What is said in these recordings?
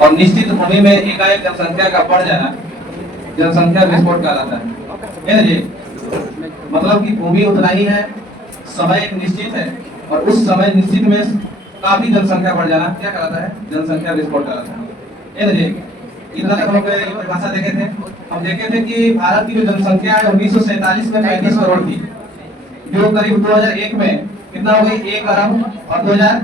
और निश्चित भूमि में एकाएक जनसंख्या का बढ़ जाना जनसंख्या विस्फोट कहलाता है ना जी। मतलब कि भूमि उतना ही है, समय एक निश्चित है, और उस समय निश्चित में काफी जनसंख्या बढ़ जाना क्या कहलाता है? जनसंख्या विस्फोट कहलाता है ना जी। इतना तक हम लोग परिभाषा देखे थे। हम देखे थे कि भारत की जो जनसंख्या है 1947 में 35 करोड़ थी, जो करीब 2001 में कितना हो गई? 1 अरब, और 2000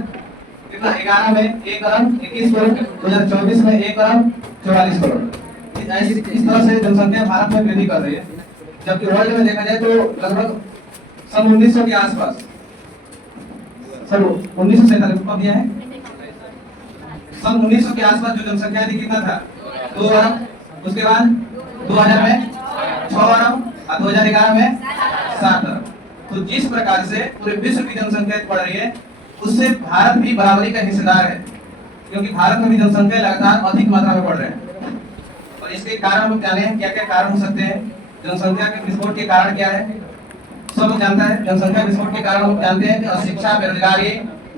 कितना 11 में 1 अरब 21 करोड़, 2024 में 1 अरब 44 करोड़। इस तरह से जनसंख्या भारत में वृद्धि कर रही है। जबकि वर्ल्ड में देखा जाए तो लगभग सन 1900 के आसपास, सन 1947 कब दिया है, सन 1900 के आसपास जो जनसंख्या थी कितना था? 2 अरब, उसके बाद 2000 में 6 अरब, और 2011 में 7 अरब। तो जिस प्रकार से पूरे विश्व की जनसंख्या बढ़ रही है, उससे भारत भी बराबरी का हिस्सेदार है, क्योंकि भारत में भी जनसंख्या लगातार अधिक मात्रा में बढ़ रहे हैं। और इसके कारण हम जाने हैं क्या क्या कारण हो सकते हैं। जनसंख्या के विस्फोट के कारण क्या है? सब लोग जानता है। जनसंख्या विस्फोट के कारण हम जानते हैं कि अशिक्षा, बेरोजगारी,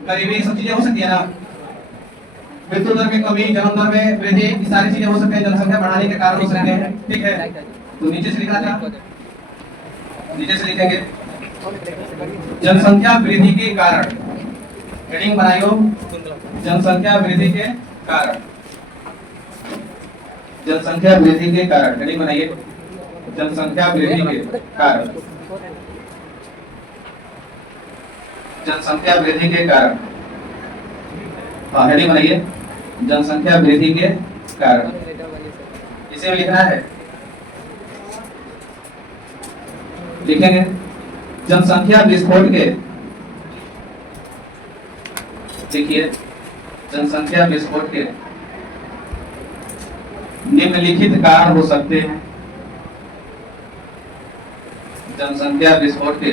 गरीबी, सब चीजें हो सकती है ना। मृत्यु दर में कमी, जन्म दर में वृद्धि, ये सारी चीजें हो सकती है, जनसंख्या बढ़ाने के कारण हो सकते हैं। ठीक है, तो नीचे से लिखना था, नीचे से लिखेंगे जनसंख्या वृद्धि के कारण। हेडिंग बनाइयो, जनसंख्या वृद्धि के कारण। जनसंख्या वृद्धि के कारण हेडिंग बनाइए, जनसंख्या वृद्धि के कारण। जनसंख्या वृद्धि के कारण, हाँ हेडिंग बनाइए, जनसंख्या वृद्धि के कारण। इसे लिखना है, लिखेंगे जनसंख्या विस्फोट के, देखिए जनसंख्या विस्फोट के निम्नलिखित कारण हो सकते हैं। जनसंख्या विस्फोट के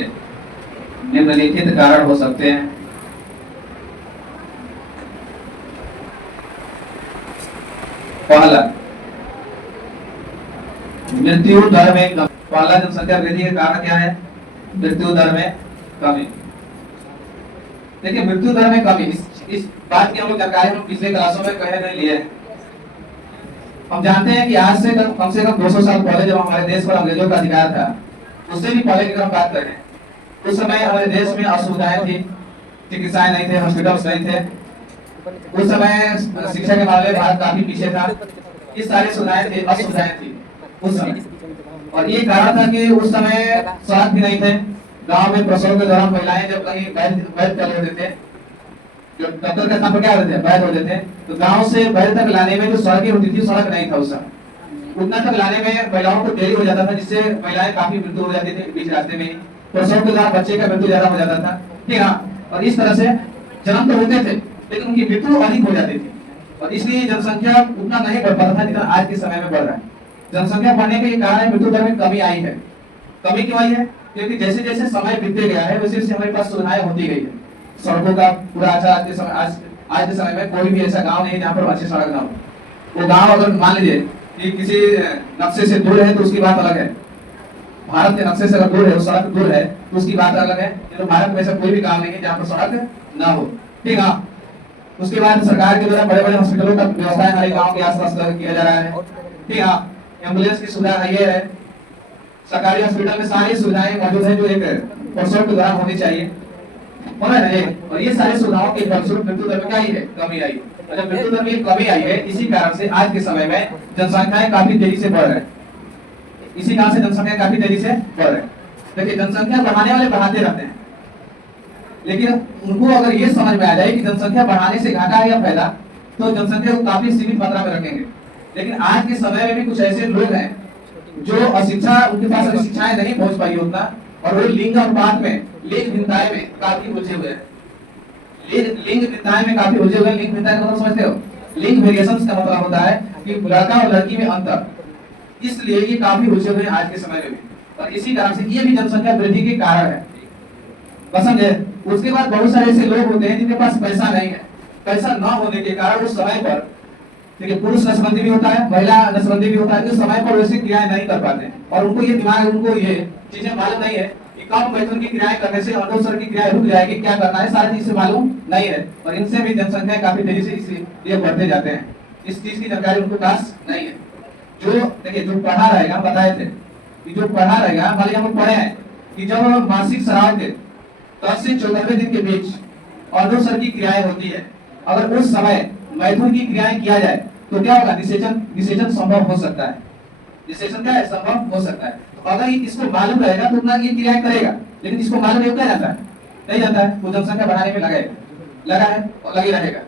निम्नलिखित कारण हो सकते हैं। पहला, मृत्यु दर में कमी। पहला जनसंख्या वृद्धि का कारण क्या है? मृत्यु दर में कमी। देखिए मृत्यु दर में कमी, इस बात की हम लोग जानकारी हम पिछले क्लासों में कहे नहीं लिए। हम जानते हैं कि आज से कम 200 साल पहले जब हमारे देश पर अंग्रेजों का अधिकार था, उससे भी पहले की अगर हम बात करें, उस समय हमारे देश में असुविधाएं थी, चिकित्साएं नहीं थे, हॉस्पिटल्स नहीं थे। उस समय शिक्षा के मामले में भारत काफी पीछे था। इस सारी सुविधाएं थी, असुविधाएं थी उस समय। और ये कारण था कि उस समय सड़क भी नहीं थे। गांव में प्रसव के दौरान महिलाएं जब कहीं वैध कर लेते थे, जो डॉक्टर का काम क्या होते थे, वैध होते थे, तो गांव से वैध तक लाने में जो सड़कें होती थी, सड़क नहीं था उस समय। उतना तक लाने में महिलाओं को देरी हो जाता था, जिससे महिलाएं काफी मृत्यु हो जाती थी बीच रास्ते में। प्रसव के दौरान बच्चे का मृत्यु ज्यादा हो जाता था, ठीक है। और इस तरह से जन्म तो होते थे, लेकिन उनकी मृत्यु अधिक हो जाती थी, और इसलिए जनसंख्या उतना नहीं बढ़ पाता था जितना आज के समय में बढ़ रहा है। जनसंख्या बढ़ने के कारण मृत्यु दर में कमी आई है। कमी क्यों आई है? क्योंकि जैसे जैसे समय बीतते गया है, वैसे वैसे हमारे पास सुविधाएं होती गई है। सड़कों का पूरा अच्छा आज के समय में कोई भी ऐसा गांव नहीं है जहाँ पर अच्छी सड़क ना हो। वो गांव अगर मान लीजिए कि किसी नक्शे से दूर है तो उसकी बात अलग है, भारत के नक्शे से अगर दूर है, सड़क दूर है तो उसकी बात अलग है। तो भारत में ऐसा कोई भी काम नहीं है जहाँ पर सड़क ना हो, ठीक है। उसके बाद सरकार के द्वारा बड़े बड़े हॉस्पिटलों का व्यवस्था हमारे गाँव के आसपास किया जा रहा है, ठीक है। एम्बुलेंस की सुविधा है, सरकारी हॉस्पिटल में सारी सुविधाएं मौजूद है जो एक प्रसव के दौरान होनी चाहिए, होना चाहिए। और ये सारी सुविधाओं के फलस्वरूप मृत्यु दर में क्या है? कमी आई। और जब मृत्यु दर में कमी आई है, इसी कारण से आज के समय में जनसंख्या काफी तेजी से बढ़ रही है। इसी कारण से जनसंख्या काफी तेजी से बढ़ रही है। देखिए जनसंख्या बढ़ाने वाले बढ़ाते रहते हैं, लेकिन उनको अगर ये समझ में आ जाए कि जनसंख्या बढ़ाने से घाटा है या फायदा, तो जनसंख्या को काफी सीमित मात्रा में रखेंगे। लेकिन आज के समय में भी कुछ ऐसे लोग हैं जो अशिक्षा, उनके पास अभी शिक्षाएं नहीं पहुंच पाई उतना, और वो लिंग अनुपात में, लिंग भिन्नताएं में काफी उलझे हुए हैं। लिंग भिन्नताएं में काफी उलझे हुए हैं। लिंग भिन्नताएं का मतलब समझते हो? लिंग वेरिएशंस का मतलब होता है कि लड़का और लड़की में अंतर। इसलिए ये काफी उलझे हुए हैं आज के समय में भी, और इसी कारण से ये भी जनसंख्या वृद्धि के कारण है, पसंद है। उसके बाद बहुत सारे ऐसे लोग होते हैं जिनके पास पैसा नहीं है। पैसा न होने के कारण उस समय पर, देखिए पुरुष नसबंदी भी होता है, महिला नसबंदी भी होता है, उस समय पर वैसी क्रियाएं नहीं कर पाते, और उनको ये दिमाग, उनको ये चीजें मालूम नहीं है कि कम वेतन की क्रियाएं करने से अनवसर की क्रियाएं रुक जाएगी, क्या करना है, सारी चीजें मालूम नहीं है। और इनसे भी जनसंख्या काफी तेजी से इसलिए बढ़ते जाते हैं। इस चीज की जानकारी उनको पास नहीं है। जो देखिए जो पढ़ा रहेगा, बताए थे कि जो पढ़ा रहेगा, मान लीजिए हम लोग पढ़े हैं कि जब मासिक स्राव के 10 से 14वें दिन के बीच अधोसर की क्रियाएं होती है, अगर उस समय मैथुन की क्रियाएं किया जाए तो क्या होगा? निषेचन निषेचन संभव हो सकता है। निषेचन क्या है? संभव हो सकता है। तो अगर इसको मालूम रहेगा तो उतना ये क्रियाएं करेगा, लेकिन इसको मालूम नहीं, क्या जाता है? नहीं जाता है, वो जनसंख्या बढ़ाने में लगा है और लगे रहेगा।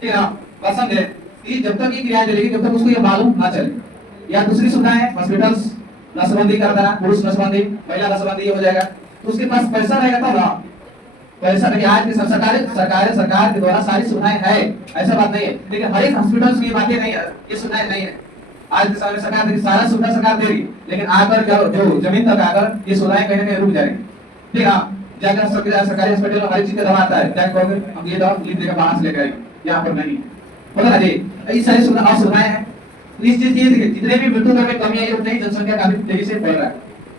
ठीक है ना? बात समझे कि जब तक ये क्रियाएं चलेगी जब तक उसको ये मालूम ना चले। या दूसरी सुविधाएं, हॉस्पिटल्स नसबंदी कर देना, पुरुष नसबंदी, महिला नसबंदी, ये हो जाएगा। तो उसके पास पैसा रहेगा तब ना। पैसा नहीं, आज की सरकार के द्वारा सारी सुविधाएं है, ऐसा बात नहीं है, लेकिन हर एक हॉस्पिटल में ये बातें नहीं है, ये सुविधाएं नहीं है। आज के समय सरकार देखिए सारा सुविधा सरकार दे रही, लेकिन आकर जो जमीन तक आकर ये सुविधाएं कहीं ना कहीं रुक जाएंगी। ठीक है? जाकर सरकारी हॉस्पिटल में हर चीज का दवा आता है, जाकर कहोगे हम ये दवा लिख देगा बाहर से लेकर आएंगे, यहाँ पर नहीं होता ना जी। ये सारी सुविधाएं हैं। तो इस चीज ये जितने भी मृत्यु दर में कमी आई उतनी जनसंख्या काफी तेजी से बढ़ रहा है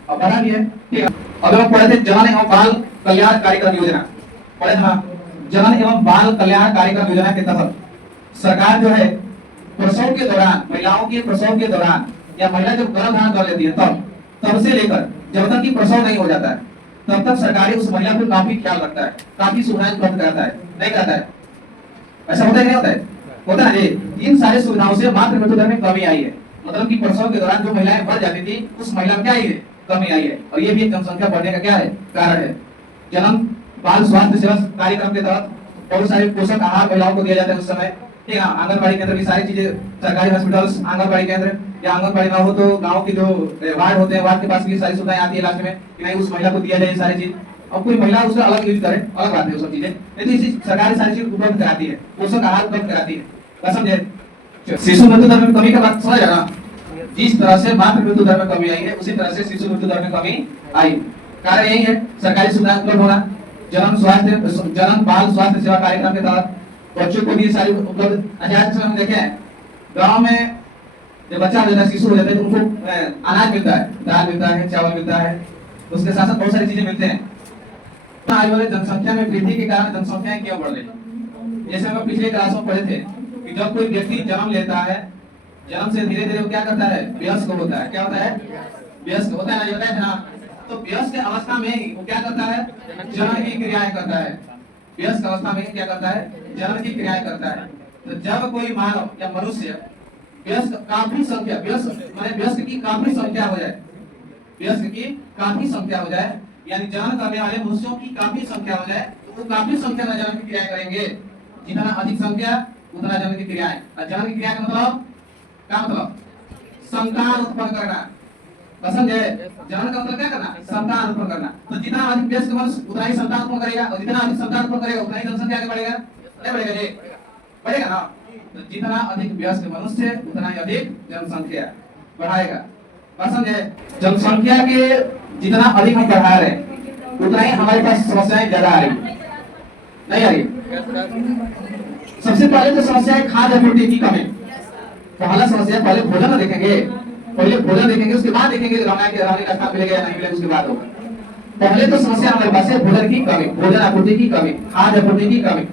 और बढ़ा भी है। ठीक है? अगर हम पढ़े थे जन एवं बाल कल्याण कार्यक्रम योजना, पढ़े था जन एवं बाल कल्याण कार्यक्रम योजना के तहत सरकार जो है प्रसव के दौरान, महिलाओं के प्रसव के दौरान, या महिला जब गर्भ धारण कर लेती है तब से लेकर जब तक की प्रसव नहीं हो जाता है तब तक सरकारी उस महिला को काफी ख्याल रखता है, काफी सुविधाएं उपलब्ध कराता है, नहीं कराता है? ऐसा होता है नहीं होता है? होता है जी। इन सारी सुविधाओं से मातृ मृत्यु दर में कमी आई है, मतलब कि प्रसव के दौरान जो महिलाएं मर जाती थी उस महिला में क्या आई है? कमी आई है। और ये भी जनसंख्या बढ़ने का क्या है? कारण है। जन्म बाल स्वास्थ्य सेवा कार्यक्रम के तहत बहुत सारे पोषक आहार महिलाओं को दिया जाता है उस समय। ठीक है? आंगनबाड़ी केंद्र भी सारी चीजें, सरकारी हॉस्पिटल्स, आंगनबाड़ी केंद्र, या आंगनबाड़ी ना हो तो गांव के जो वार्ड होते हैं, वार्ड के पास भी सारी सुविधाएं आती है लास्ट में कि नहीं उस महिला को दिया जाए सारी चीज। अब कोई महिला उसका अलग यूज करे, अलग बात है, वो सब चीजें, नहीं तो इसी सरकारी सारी चीज उपलब्ध कराती है, पोषक आहार उपलब्ध कराती है। समझे? शिशु मृत्यु दर में कमी का बात समझ ना? जिस तरह से मातृ मृत्यु दर में कमी आई है उसी तरह से शिशु मृत्यु दर में कमी आई। कारण यही है सरकारी सुविधा उपलब्ध होना। जन्म बाल स्वास्थ्य सेवा कार्यक्रम के तहत बच्चों को भी सारी उपलब्ध। आज के समय में देखें गांव में जब बच्चा हो जाता है, शिशु हो जाता है, तो उनको अनाज मिलता है, दाल मिलता है, चावल मिलता है, उसके साथ साथ बहुत सारी चीजें मिलते हैं। आज वाले जनसंख्या में वृद्धि के कारण जनसंख्याएं क्यों बढ़ रही? जैसे हम पिछले क्लास में पढ़े थे कि जब कोई व्यक्ति जन्म लेता है, जन्म से धीरे धीरे वो क्या करता है? वयस्क होता है। क्या होता है? वयस्क होता है ना। तो वयस्क अवस्था में ही वो क्या करता है? जन्म की क्रियाएं करता है। वयस्क अवस्था में क्या करता है? जन्म की क्रियाएं करता है। तो जब कोई मानव या मनुष्य वयस्क काफी संख्या, वयस्क की काफी संख्या हो जाए, वयस्क की काफी संख्या हो जाए, यानी जन्म करने वाले मनुष्यों की काफी संख्या हो जाए, तो वो काफी संख्या में जन्म की क्रियाएं करेंगे। जितना अधिक संख्या उतना जन्म की क्रियाएं। और जन्म की क्रिया का मतलब क्या? मतलब संतान उत्पन्न करना। पसंद है? जन्म का मतलब क्या करना? संतान उत्पन्न करना। तो जितना अधिक वयस्क मनुष्य उतना ही संतान उत्पन्न करेगा, और जितना अधिक संतान उत्पन्न करेगा उतना ही जनसंख्या आगे बढ़ेगा। नहीं बढ़ेगा जी? बढ़ेगा ना? तो जितना अधिक वयस्क मनुष्य उतना ही अधिक जनसंख्या बढ़ाएगा। पसंद है? जनसंख्या के जितना अधिक हम बढ़ा रहे हैं उतना ही हमारे पास समस्याएं ज्यादा आ रही, नहीं आ रही? सबसे पहले तो समस्या है खाद्य आपूर्ति की कमी। पहला समस्या, पहले भोजन देखेंगे, उसके बाद देखेंगे रहने का स्थान मिलेगा या नहीं मिलेगा, उसके बाद होगा। पहले तो समस्या हमारे पास है भोजन की कमी, भोजन आपूर्ति की कमी, खाद्य आपूर्ति की कमी।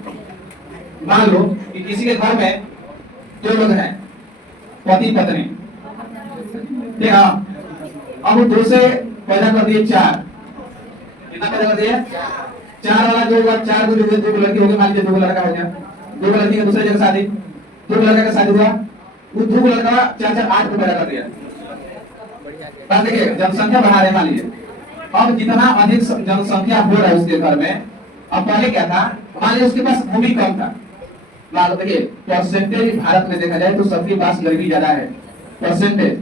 मान लो कि किसी के घर में 2 लोग हैं, पति पत्नी। ठीक है? अब 2 से पैदा कर दिए 4। कितना पैदा कर दिया? 4 वाला जो 4 को 2 लड़की हो गई, मान लीजिए 2 लड़का हो गया, 2 लड़की का दूसरे जगह शादी, 2 लड़का का शादी हुआ, वो 2 लड़का 4 8 को पैदा कर दिया। बात देखिए, जनसंख्या बढ़ा रहे मान लीजिए। अब जितना अधिक जनसंख्या हो रहा है उसके घर में, अब पहले क्या था? मान लीजिए उसके पास भूमि कम था। मान लो देखिए परसेंटेज भारत में देखा जाए तो सबके पास लड़की ज्यादा है। परसेंटेज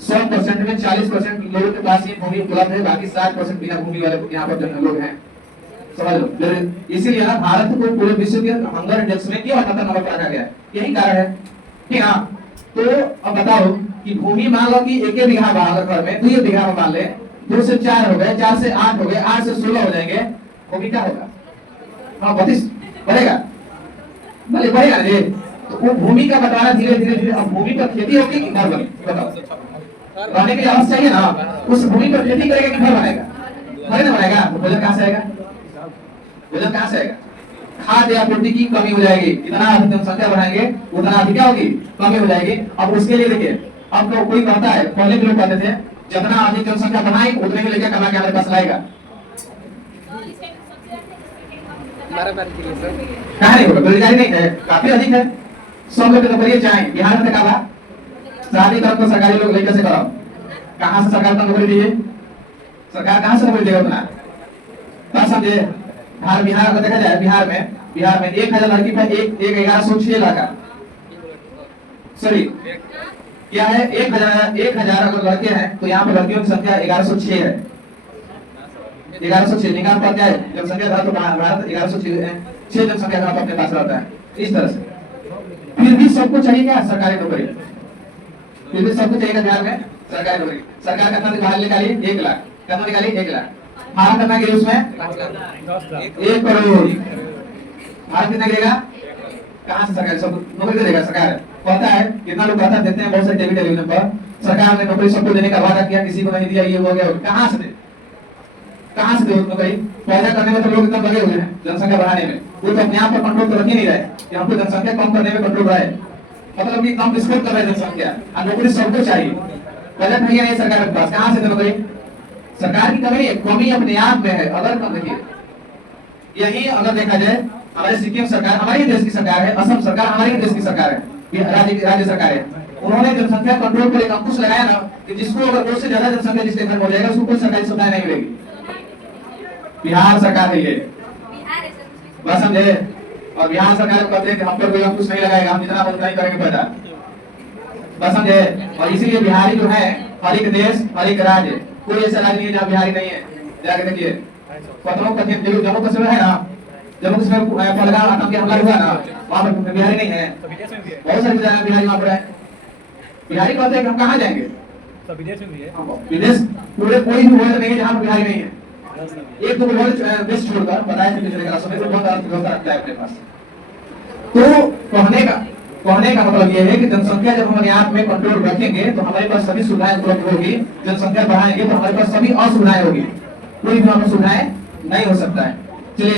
100% में 40% लोगों के पास ये भूमि उपलब्ध है, बाकी 60% बिना भूमि वाले यहाँ पर लोग हैं। समझ लो, इसीलिए ना भारत को पूरे विश्व के हंगर इंडेक्स में क्यों 78 नंबर पर रखा गया है, यही कारण है। ठीक है? तो अब बताओ कि भूमि मान लो कि 1 बीघा बराबर घर में 2 बीघा में मान ले, 2 से 4 हो गए, 4 से 8 हो गए, 8 से 16 हो जाएंगे, भूमि क्या होगा? हाँ 32 बढ़ेगा, भले बढ़ेगा रे। तो वो भूमि का बंटवारा धीरे धीरे अब भूमि पर खेती होगी कि घर बने? बताओ, रहने के लिए आवास चाहिए ना, उस भूमि पर खेती करेगा कि घर बनाएगा? घर नहीं बनाएगा, तो भोजन कहाँ से आएगा? भोजन कहाँ से आएगा? खाद्य आपूर्ति की कमी हो जाएगी। जितना अधिक जनसंख्या बढ़ाएंगे उतना अधिक क्या होगी, कमी हो जाएगी। अब उसके लिए देखिए, अब तो कोई कहता है, पहले भी लोग कहते थे जितना अधिक जनसंख्या बढ़ाएंगे उतने ही लेकर कमा के हमारे पास लाएगा। कहा नहीं होगा, बेरोजगारी नहीं है, काफी अधिक है। सब लोग नौकरी चाहे। बिहार में कहा शादी करो तो सरकारी लोग लेकर से कराओ, कहाँ से सरकार को नौकरी दीजिए, सरकार कहाँ से नौकरी देगा उतना, बात समझे। बिहार अगर देखा जाए, बिहार में 1000 लड़की पर एक 1106 लड़का, सॉरी क्या है, 1000 अगर लड़के हैं तो यहाँ पे लड़कियों की संख्या 1106 है। 1106 निकाल पर क्या है, जनसंख्या घनत्व तो भारत 1106 जनसंख्या घनत्व अपने पास रहता है। इस तरह से फिर भी सबको चाहिए क्या, सरकारी नौकरी। फिर भी सबको चाहिए बिहार में सरकारी नौकरी। सरकार कितना बाहर निकाली, 1 लाख, कितना निकाली, 1 लाख। भारत कितना गिरे उसमें, 1 करोड़। भारत कितना गिरेगा, कहाँ से सरकार सब नौकरी दे देगा। सरकार कहता है, कितना लोग कहता देते हैं बहुत सारे टीवी टेलीविजन पर, सरकार ने नौकरी सबको देने का वादा किया, किसी को नहीं दिया, ये हो गया। कहाँ से दे, कहाँ से दे नौकरी। पैदा करने में तो लोग एकदम लगे हुए हैं, जनसंख्या बढ़ाने में वो तो अपने आप पर कंट्रोल तो रख ही नहीं रहे कि हमको जनसंख्या कम करने में कंट्रोल रहे, मतलब कि कम डिस्कस कर रहे जनसंख्या। और नौकरी सबको चाहिए, बजट नहीं है सरकार के पास, कहाँ से दे नौकरी। सरकार की कमी अपने आप में है। अगर कम देखिए, यही अगर देखा जाए, हमारे सिक्किम सरकार हमारे देश की सरकार है, असम सरकार हमारे देश की सरकार है, राज्य सरकार है। उन्होंने जनसंख्या कंट्रोल पर एक अंकुश लगाया ना, कि जिसको अगर 2 से ज्यादा जनसंख्या जिसके घर हो जाएगा उसको कोई सरकारी सुविधा नहीं मिलेगी। बिहार सरकार है ये, बस समझे। और बिहार सरकार कहते हैं कि हम पर कोई अंकुश नहीं लगाएगा, हम जितना उतना ही करेंगे पैदा, बस समझे। और इसीलिए बिहारी जो है, हर एक देश हर एक राज्य, कोई ऐसा राज्य नहीं है जहाँ बिहारी नहीं है। जाके देखिए, जम्मू कश्मीर है ना, जम्मू कश्मीर पहलगाम आतंकी हमला हुआ ना, वहाँ पर बिहारी नहीं है, बहुत सारी बिहारी वहाँ पर है। बिहारी कहते हैं कि हम कहाँ जाएंगे, विदेश पूरे कोई भी वर्ल्ड नहीं है जहाँ पर बिहारी नहीं है। एक तो वर्ल्ड देश छोड़कर बताया पिछले क्लास में, तो बहुत अर्थव्यवस्था रखता है अपने पास। तो कहने का मतलब ये है कि जनसंख्या जब हम यहाँ में कंट्रोल रखेंगे तो हमारे पास सभी सुविधाएं उपलब्ध होगी। जनसंख्या बढ़ाएंगे तो हमारे पास सभी असुविधाएं होगी, कोई भी हमें सुविधाएं नहीं हो सकता है।